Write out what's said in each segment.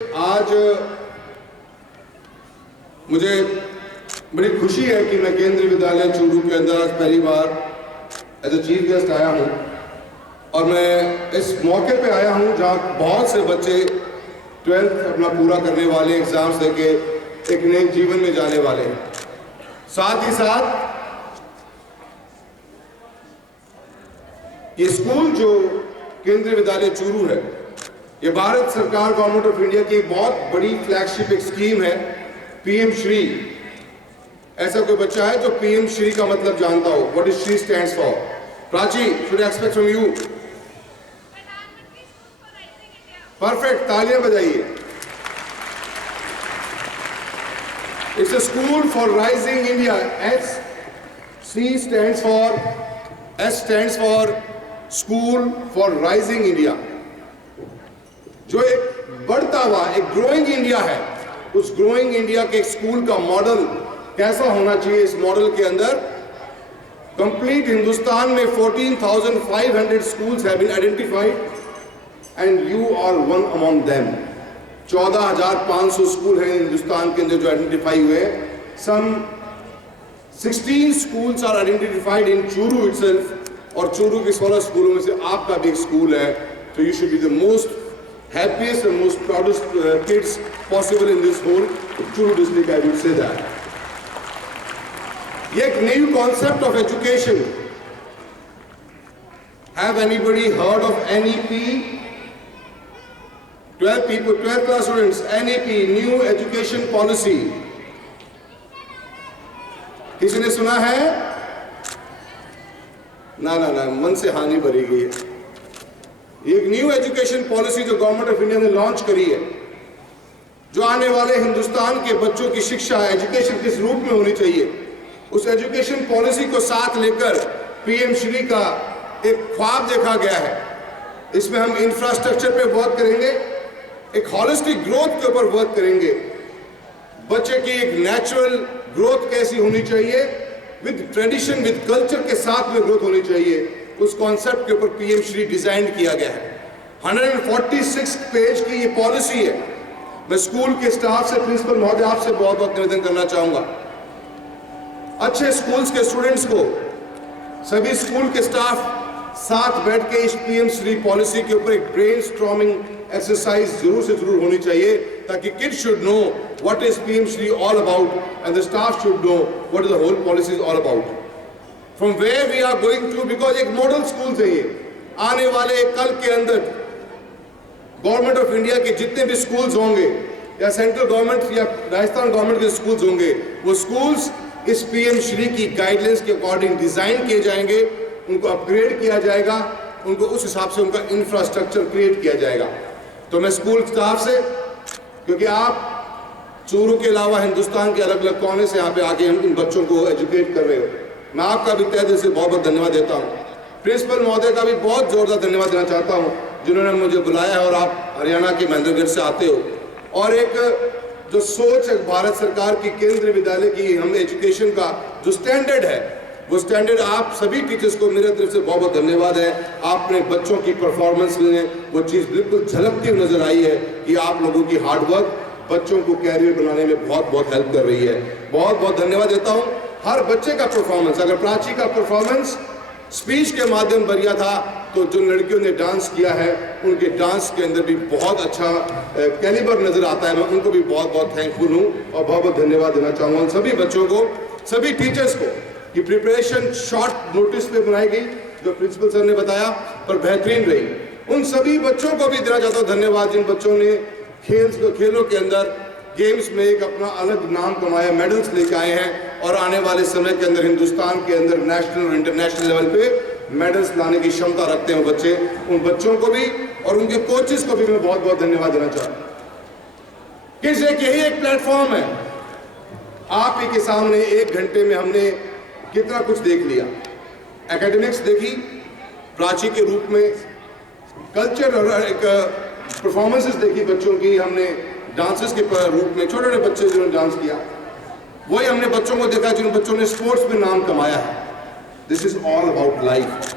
आज मुझे बड़ी खुशी है कि मैं केंद्रीय विद्यालय चूरू के अंदर आज पहली बार एज ए चीफ गेस्ट आया हूं और मैं इस मौके पे आया हूं जहां बहुत से बच्चे 12th अपना पूरा करने वाले, एग्जाम्स देके एक नए जीवन में जाने वाले हैं। साथ ही साथ ये स्कूल जो केंद्रीय विद्यालय चूरू है, ये भारत सरकार गवर्नमेंट ऑफ इंडिया की एक बहुत बड़ी फ्लैगशिप एक स्कीम है, पीएम श्री। ऐसा कोई बच्चा है जो पीएम श्री का मतलब जानता हो? What is Shri stands for? Prachi, should expect from you. Perfect, तालियां बजाइए। It's a school for rising India. S C stands for, S stands for school for rising India. जो एक बढ़ता हुआ एक ग्रोइंग इंडिया है, उस ग्रोइंग इंडिया के स्कूल का मॉडल कैसा होना चाहिए? इस मॉडल के अंदर कंप्लीट हिंदुस्तान में 14,500 schools have been identified and you are one among them. 14,500 school हैं हिंदुस्तान के अंदर जो आइडेंटिफाई हुए हैं। Some 16 schools are identified in Churu itself, और चूरू के 16 स्कूलों में से आपका भी एक स्कूल है। तो you should be the most happiest and most proudest kids possible in this whole Churu district, I would say that. ये एक new concept of education. Have anybody heard of NEP? 12 class students, NEP, New Education Policy. किसी ने सुना है? ना, मन से हानि भरी गई है। एक न्यू एजुकेशन पॉलिसी जो गवर्नमेंट ऑफ इंडिया ने लॉन्च करी है, जो आने वाले हिंदुस्तान के बच्चों की शिक्षा, एजुकेशन किस रूप में होनी चाहिए, उस एजुकेशन पॉलिसी को साथ लेकर पीएम श्री का एक ख्वाब देखा गया है। इसमें हम इंफ्रास्ट्रक्चर पे वर्क करेंगे, एक हॉलिस्टिक ग्रोथ के ऊपर वर्क करेंगे। बच्चे की एक नेचुरल ग्रोथ कैसी होनी चाहिए, विद ट्रेडिशन, विद कल्चर के साथ में ग्रोथ होनी चाहिए, उस कॉन्सेप्ट के ऊपर पीएम श्री डिजाइन किया गया है। 146 पेज की ये पॉलिसी है। मैं स्कूल के स्टाफ से, प्रिंसिपल महोदय, आपसे बहुत बहुत निवेदन करना चाहूंगा, अच्छे स्कूल्स के स्टूडेंट्स को, सभी स्कूल के स्टाफ साथ बैठ के इस पीएम श्री पॉलिसी के ऊपर एक ब्रेनस्टॉर्मिंग एक्सरसाइज जरूर से जरूर होनी चाहिए, ताकि kids should know what is PM Shri all about and the staff should know what is the whole policy is all about. From where we are going to, because एक मॉडल स्कूल है ये। आने वाले कल के अंदर गवर्नमेंट ऑफ इंडिया के जितने भी स्कूल्स होंगे, या सेंट्रल गवर्नमेंट या राजस्थान गवर्नमेंट के स्कूल्स होंगे, वो स्कूल्स इस पीएम श्री की गाइडलाइंस के अकॉर्डिंग डिजाइन किए जाएंगे, उनको अपग्रेड किया जाएगा, उनको उस हिसाब से उनका इंफ्रास्ट्रक्चर क्रिएट किया जाएगा। तो मैं स्कूल स्टाफ से, क्योंकि आप चूरू के अलावा हिंदुस्तान के अलग अलग कोने से यहाँ पे आके इन बच्चों को एजुकेट कर रहे हो, मैं आपका भी तहे दिल से बहुत बहुत धन्यवाद देता हूँ। प्रिंसिपल महोदय का भी बहुत जोरदार धन्यवाद देना चाहता हूँ, जिन्होंने मुझे बुलाया है और आप हरियाणा के महेंद्रगढ़ से आते हो। और एक जो सोच है भारत सरकार की, केंद्रीय विद्यालय की, हम एजुकेशन का जो स्टैंडर्ड है, वो स्टैंडर्ड आप सभी टीचर्स को मेरे तरफ से बहुत बहुत धन्यवाद है। आपने बच्चों की परफॉर्मेंस में वो चीज़ बिल्कुल झलकती हुई नजर आई है कि आप लोगों की हार्डवर्क बच्चों को कैरियर बनाने में बहुत बहुत हेल्प कर रही है। बहुत बहुत धन्यवाद देता हूँ। हर बच्चे का परफॉर्मेंस, अगर प्राची का परफॉर्मेंस स्पीच के माध्यम बढ़िया था, तो जो लड़कियों ने डांस किया है उनके डांस के अंदर भी बहुत अच्छा कैलिबर नजर आता है। मैं उनको भी बहुत बहुत थैंकफुल हूँ और बहुत बहुत धन्यवाद देना चाहूँगा उन सभी बच्चों को, सभी टीचर्स को, कि प्रिपरेशन शॉर्ट नोटिस पे बनाई गई, जो प्रिंसिपल सर ने बताया, पर बेहतरीन रही। उन सभी बच्चों को भी देना चाहता हूँ धन्यवाद, जिन बच्चों ने खेलों के अंदर, गेम्स में एक अपना अलग नाम कमाया, मेडल्स लेके आए हैं, और आने वाले समय के अंदर हिंदुस्तान के अंदर नेशनल और इंटरनेशनल लेवल पे मेडल्स लाने की क्षमता रखते हैं बच्चे। उन बच्चों को भी और उनके कोचेस को भी मैं बहुत बहुत धन्यवाद देना चाहता हूँ। किस एक यही एक प्लेटफॉर्म है, आप ही के सामने 1 घंटे में हमने कितना कुछ देख लिया। एकेडमिक्स देखी प्राची के रूप में, कल्चर और एक परफॉर्मेंसेस देखी बच्चों की हमने, डांसेस के रूप में, छोटे छोटे बच्चे जिन्होंने डांस किया, वही हमने बच्चों को देखा जिन बच्चों ने स्पोर्ट्स में नाम कमाया है। This is all about life.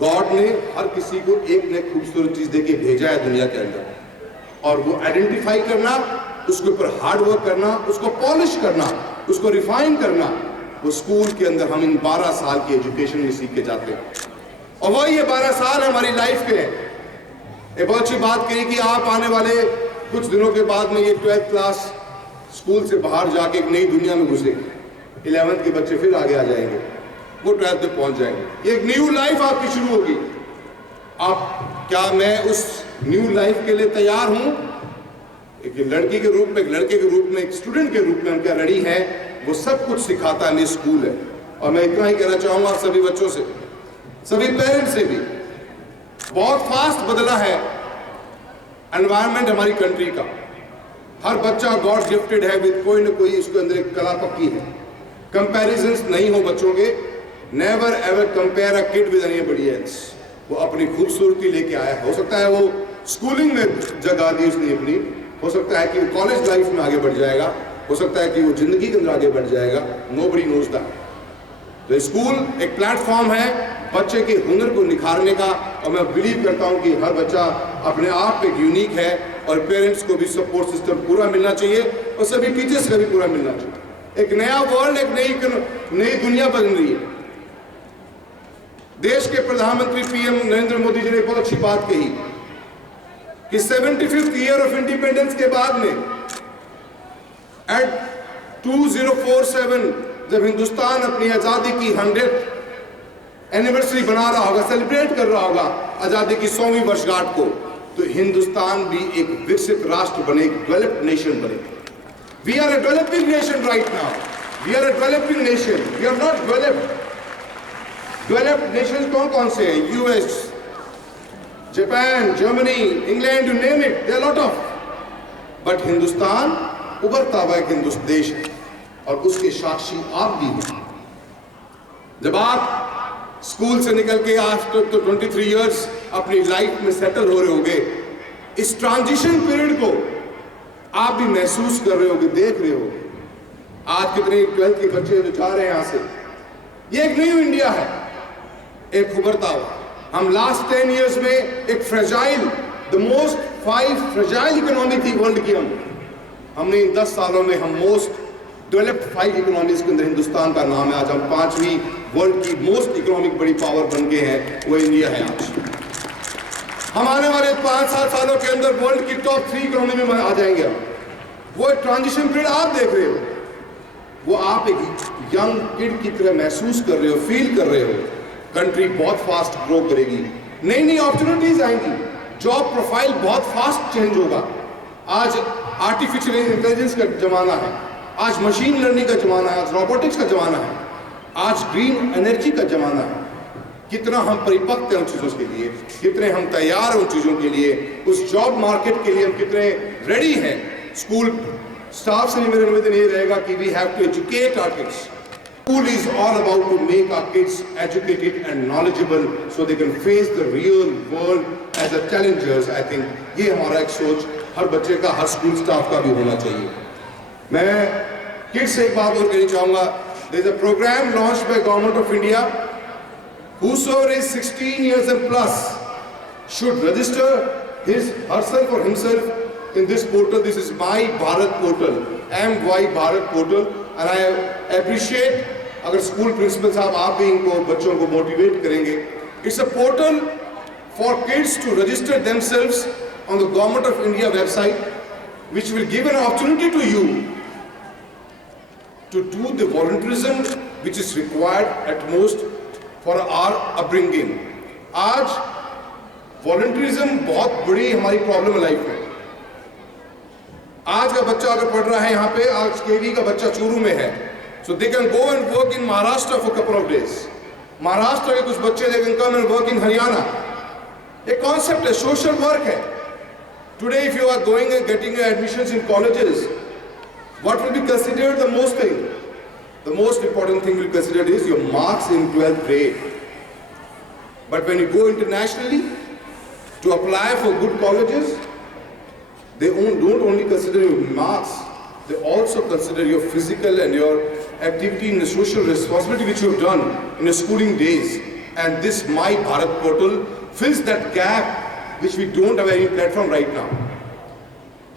God ने हर किसी को एक न एक खूबसूरत चीज देके भेजा है दुनिया के अंदर, और वो आइडेंटिफाई करना, उसके ऊपर हार्ड वर्क करना, उसको पॉलिश करना, उसको रिफाइन करना, वो स्कूल के अंदर हम इन 12 साल की एजुकेशन में सीख के जाते हैं। और वही ये 12 साल हमारी लाइफ के हैं। एक बहुत अच्छी बात कही कि आप आने वाले कुछ दिनों के बाद में ये 12th क्लास स्कूल से बाहर जाके एक नई दुनिया में घुसेंगे। 11th के बच्चे फिर आगे आ जाएंगे, वो 12th तक पहुंच जाएंगे। एक न्यू लाइफ आपकी शुरू होगी। आप क्या मैं उस न्यू लाइफ के लिए तैयार हूं? एक लड़की के रूप में, एक लड़के के रूप में, एक स्टूडेंट के रूप में हम क्या रेडी हैं? वो सब कुछ सिखाता है स्कूल है। और मैं इतना ही कहना चाहूंगा सभी बच्चों से, सभी पेरेंट्स से भी, बहुत फास्ट बदला है एनवायरनमेंट हमारी कंट्री का। हर बच्चा गॉड गिफ्टेड है विद कोई ना कोई उसके अंदर एक कला पक्की है। कंपैरिजंस नहीं हो बच्चों के। Never ever compare a kid with anybody else. वो अपनी खूबसूरती लेके आया। हो सकता है वो स्कूलिंग में जगह दी उसने अपनी, हो सकता है कि वो कॉलेज लाइफ में आगे बढ़ जाएगा, हो सकता है कि वो जिंदगी के अंदर आगे बढ़ जाएगा। Nobody knows that. तो स्कूल एक प्लेटफॉर्म है बच्चे के हुनर को निखारने का। और मैं बिलीव करता हूं कि हर बच्चा अपने आप एक यूनिक है और पेरेंट्स को भी सपोर्ट सिस्टम पूरा मिलना चाहिए और सभी टीचर्स का भी पूरा मिलना चाहिए। एक नया वर्ल्ड, एक नई दुनिया बन रही है। देश के प्रधानमंत्री पीएम नरेंद्र मोदी जी ने बहुत अच्छी बात कही कि 75th ईयर ऑफ इंडिपेंडेंस के बाद में एट 2047 जब हिंदुस्तान अपनी आजादी की 100th एनिवर्सरी बना रहा होगा, सेलिब्रेट कर रहा होगा आजादी की 100वीं वर्षगांठ को, तो हिंदुस्तान भी एक विकसित राष्ट्र बने, एक डेवलप्ड नेशन बने। We are a developing nation right now. We are a developing nation, we are not developed. Developed nation कौन कौन से हैं? US, Japan, Germany, England, you name it, there lot of. But Hindustan उभरता हुआ एक हिंदुस्तान देश है और उसके साक्षी आप भी हैं। जब आप स्कूल से निकल के आज तो 23 इयर्स अपनी लाइफ में सेटल हो रहे होंगे, इस ट्रांजिशन पीरियड को आप भी महसूस कर रहे होंगे, देख रहे होंगे। आज कितने 12th के बच्चे जो जा रहे हैं यहां से, ये एक न्यू इंडिया है, एक उभरता हुआ। हम लास्ट 10 इयर्स में एक fragile, the most 5 fragile economy थी वर्ल्ड की। हमने इन 10 सालों में हम मोस्ट डेवलप्ड 5 इकोनॉमीज के अंदर हिंदुस्तान का नाम है। आज हम 5वीं वर्ल्ड की मोस्ट इकोनॉमिक बड़ी पावर बन गए हैं, वो इंडिया है आज। हम आने वाले 5-7 सालों के अंदर वर्ल्ड की टॉप 3 इकोनॉमी में आ जाएंगे। वो ट्रांजिशन पीरियड आप देख रहे हो, वो आप एक यंग किड की तरह महसूस कर रहे हो, फील कर रहे हो। कंट्री बहुत फास्ट ग्रो करेगी, नई नई अपॉर्चुनिटीज आएंगी, जॉब प्रोफाइल बहुत फास्ट चेंज होगा। आज आर्टिफिशियल इंटेलिजेंस का जमाना है, आज मशीन लर्निंग का जमाना है, आज रोबोटिक्स का जमाना है, आज ग्रीन एनर्जी का जमाना है। कितना हम परिपक्व हैं उन चीज़ों के लिए, कितने हम तैयार हैं उन चीज़ों के लिए, उस जॉब मार्केट के लिए हम कितने रेडी हैं। स्कूल स्टाफ से मेरा निवेदन ये रहेगा कि we have to educate our kids. School is all about to make our kids educated and knowledgeable so they can face the real world as a challengers. I think ये हमारा एक सोच हर बच्चे का, हर स्कूल स्टाफ का भी होना चाहिए। मैं किड्स से एक बात और कहना चाहूँगा। There is a program launched by Government of India. Whosoever is 16 years and plus should register herself or himself in this portal. This is My Bharat portal, My Bharat portal, and I appreciate अगर school principal साहब आप भी इनको बच्चों को motivate करेंगे। It's a portal for kids to register themselves on the government of India website which will give an opportunity to you to do the volunteerism which is required at most for our upbringing. आज volunteerism बहुत बड़ी हमारी problem है life में। आज का बच्चा अगर पढ़ रहा है यहाँ पे, आज केवी का बच्चा चूरू में है, so they can go and work in Maharashtra for a couple of days. Maharashtra के कुछ बच्चे they can come and work in Haryana. एक concept है, social work है। Today if you are going and getting admissions in colleges, what will be considered the most thing? The most important thing will be considered is your marks in 12th grade. But when you go internationally to apply for good colleges, they don't only consider your marks, they also consider your physical and your activity in the social responsibility which you have done in your schooling days. And this My Bharat portal fills that gap which we don't have any platform right now.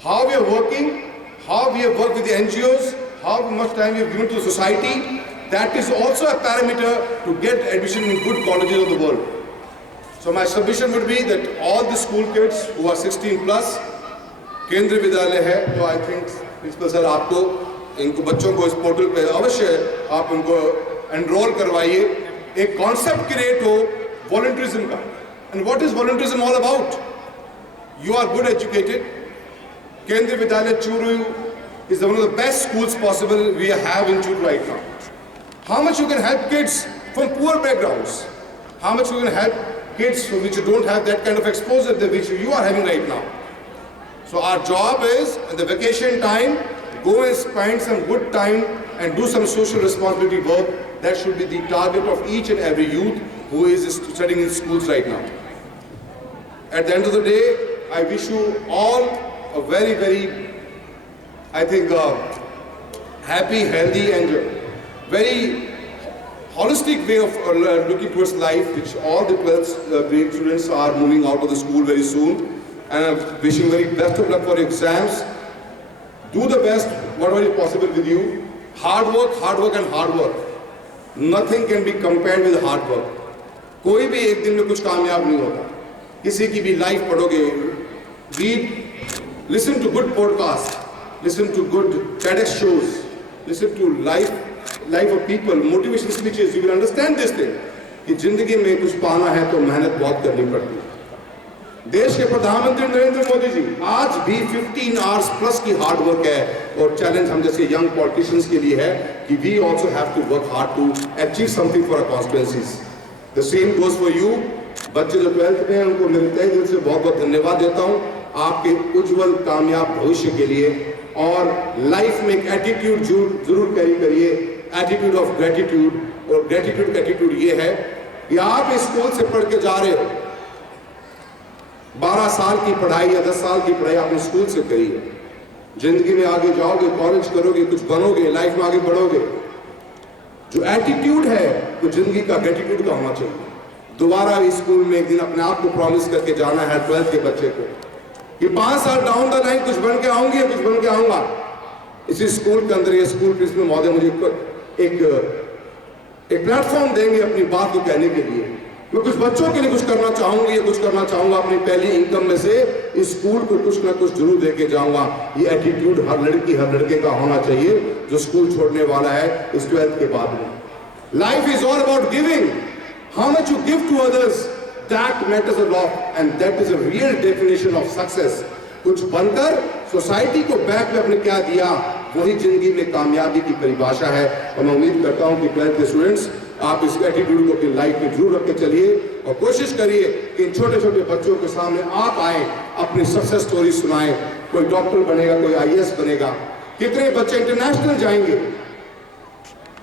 how we are working, how we have worked with the NGOs, how much time we have given to the society. That is also a parameter to get admission in good colleges of the world. So my submission would be that all the school kids who are 16 plus, केंद्रीय विद्यालय है, तो I think principal sir आपको इनको बच्चों को इस portal पे अवश्य आप उनको एनरोल करवाइए. एक कॉन्सेप्ट क्रिएट हो वॉलंटियरिज्म का. And what is volunteerism all about? You are good educated. Kendriya Vidyalaya Churu is one of the best schools possible we have in Churu right now. How much you can help kids from poor backgrounds? How much you can help kids which don't have that kind of exposure that which you are having right now? So our job is, in the vacation time, go and spend some good time and do some social responsibility work. That should be the target of each and every youth who is studying in schools right now. At the end of the day, I wish you all a very, very, I think, happy, healthy and very holistic way of looking towards life, which all the 12th grade students are moving out of the school very soon. And I'm wishing very best of luck for your exams. Do the best, whatever is possible with you. Hard work and hard work. Nothing can be compared with hard work. कोई भी एक दिन में कुछ कामयाब नहीं होता. किसी की भी लाइफ पढ़ोगे, read, listen to good podcasts, listen to good TEDx shows, listen to life of people, motivation speeches. You will understand this thing कि जिंदगी में कुछ पाना है तो मेहनत बहुत करनी पड़ती है. देश के प्रधानमंत्री नरेंद्र मोदी जी आज भी 15 आवर्स प्लस की हार्ड वर्क है. और चैलेंज हम जैसे यंग पॉलिटिशियंस के लिए है कि we also have to work hard to achieve something for our constituencies. The same goes for you. बच्चे जो 12th में हैं उनको मैं तहे दिल से बहुत बहुत धन्यवाद देता हूँ आपके उज्जवल कामयाब भविष्य के लिए. और लाइफ में एक एटीट्यूड जरूर कैरी करिए, एटीट्यूड ऑफ ग्रेटिट्यूड. और ग्रेटिट्यूड का एटीट्यूड ये है कि आप इस स्कूल से पढ़ के जा रहे हो, 12 साल की पढ़ाई या 10 साल की पढ़ाई आपने स्कूल से करी है. जिंदगी में आगे जाओगे, कॉलेज करोगे, कुछ बनोगे, लाइफ में आगे बढ़ोगे. जो एटीट्यूड है वो जिंदगी का ग्रेटिट्यूड का होना चाहिए. दोबारा इस स्कूल में एक दिन अपने आप को प्रॉमिस करके जाना है 12th के बच्चे को कि 5 साल डाउन द लाइन कुछ बन के आऊंगी या कुछ बन के आऊंगा. इसी स्कूल के अंदर ये स्कूल प्रिंसिपल महोदय मुझे एक प्लेटफॉर्म देंगे अपनी बात को कहने के लिए. मैं कुछ बच्चों के लिए कुछ करना चाहूंगी या कुछ करना चाहूंगा. अपनी पहली इनकम में से इस स्कूल को कुछ ना कुछ जरूर देके जाऊंगा. ये एटीट्यूड हर लड़की हर लड़के का होना चाहिए जो स्कूल छोड़ने वाला है इस 12th के बाद में. Life is all about giving. How much you give to others, that matters a lot and that is a real definition of success. कुछ बनकर सोसाइटी को बैक में अपने क्या दिया, वही जिंदगी में कामयाबी की परिभाषा है. और मैं उम्मीद करता हूं कि 12th के स्टूडेंट्स आप इस एटीट्यूड को अपनी लाइफ में जरूर रख के चलिए और कोशिश करिए कि इन छोटे छोटे बच्चों के सामने आप आए, अपनी सक्सेस स्टोरी सुनाएं. कोई डॉक्टर बनेगा, कोई IAS बनेगा. कितने बच्चे इंटरनेशनल जाएंगे.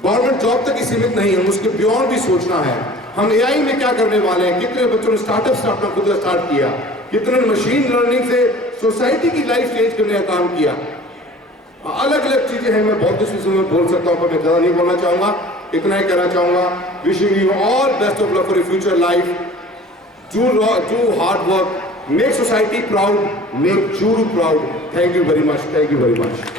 गवर्नमेंट जॉब तक ही सीमित नहीं है, उसके बियॉन्ड भी सोचना है. हम AI में क्या करने वाले हैं. कितने बच्चों ने स्टार्टअप अपना खुद स्टार्ट किया. कितने मशीन लर्निंग से सोसाइटी की लाइफ चेंज करने का काम किया. अलग अलग चीजें हैं. मैं बहुत कुछ में बोल सकता हूँ पर मैं ज्यादा नहीं बोलना चाहूंगा. इतना ही कहना चाहूंगा. Wishing you all best of luck for your future life. Do hard work, make society proud, make Churu proud. Thank you very much. Thank you very much.